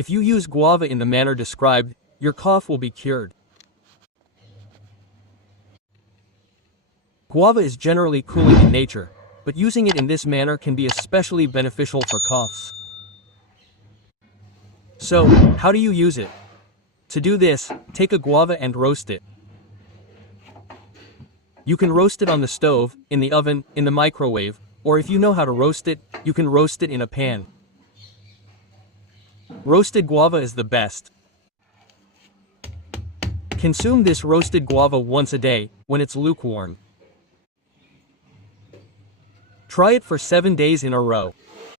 If you use guava in the manner described, your cough will be cured. Guava is generally cooling in nature, but using it in this manner can be especially beneficial for coughs. So, how do you use it? To do this, take a guava and roast it. You can roast it on the stove, in the oven, in the microwave, or if you know how to roast it, you can roast it in a pan. Roasted guava is the best. Consume this roasted guava once a day, when it's lukewarm. Try it for 7 days in a row.